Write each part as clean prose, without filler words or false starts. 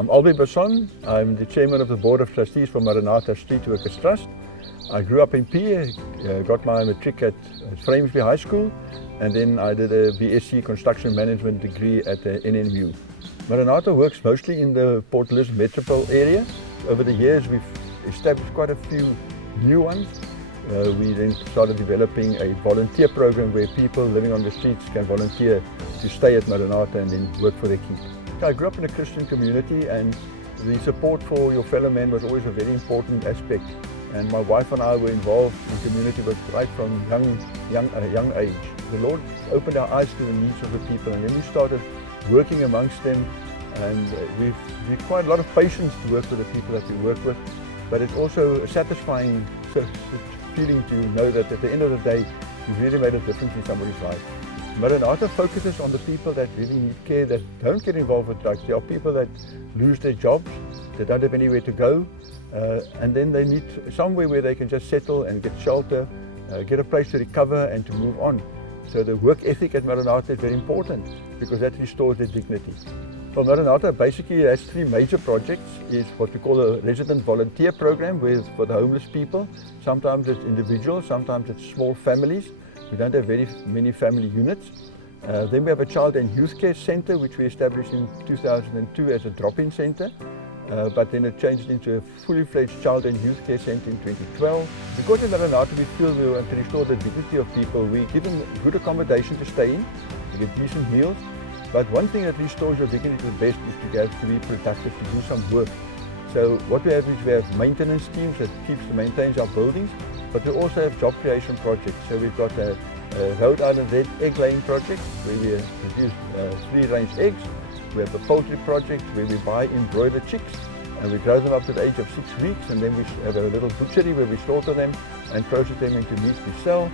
I'm Albie Basson. I'm the chairman of the board of trustees for Maranatha Street Workers Trust. I grew up in P, got my matric at Framesby High School, and then I did a BSc Construction Management degree at the NNU. Maranatha works mostly in the Port Elizabeth metropole area. Over the years we've established quite a few new ones. We then started developing a volunteer program where people living on the streets can volunteer to stay at Maranatha and then work for their keep. I grew up in a Christian community, and the support for your fellow man was always a very important aspect. And my wife and I were involved in community work right from young age. The Lord opened our eyes to the needs of the people, and then we started working amongst them, and we've required a lot of patience to work with the people that we work with, but it's also a satisfying feeling to know that at the end of the day you've really made a difference in somebody's life. Maranatha focuses on the people that really need care, that don't get involved with drugs. There are people that lose their jobs, they don't have anywhere to go, and then they need somewhere where they can just settle and get shelter, get a place to recover and to move on. So the work ethic at Maranatha is very important because that restores their dignity. Well, Maranatha basically has three major projects. Is what we call a resident volunteer program for the homeless people. Sometimes it's individuals, sometimes it's small families. We don't have very many family units. Then we have a child and youth care center, which we established in 2002 as a drop-in center. But then it changed into a fully fledged child and youth care center in 2012. Because in Maranatha we feel we want to restore the dignity of people. We give them good accommodation to stay in, we get decent meals. But one thing that restores your dignity the best is to be productive, to do some work. So what we have is we have maintenance teams that maintains our buildings, but we also have job creation projects. So we've got a Rhode Island Red egg laying project where we produce free-range eggs. We have a poultry project where we buy in broiler chicks and we grow them up to the age of 6 weeks, and then we have a little butchery where we slaughter them and process them into meat we sell.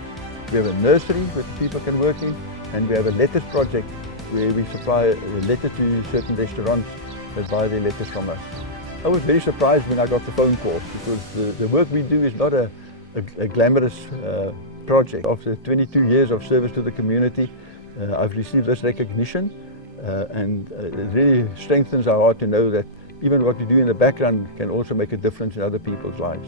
We have a nursery where people can work in, and we have a lettuce project where we supply a letter to certain restaurants that buy their lettuce from us. I was very surprised when I got the phone calls because the work we do is not a glamorous project. After 22 years of service to the community, I've received this recognition, and it really strengthens our heart to know that even what we do in the background can also make a difference in other people's lives.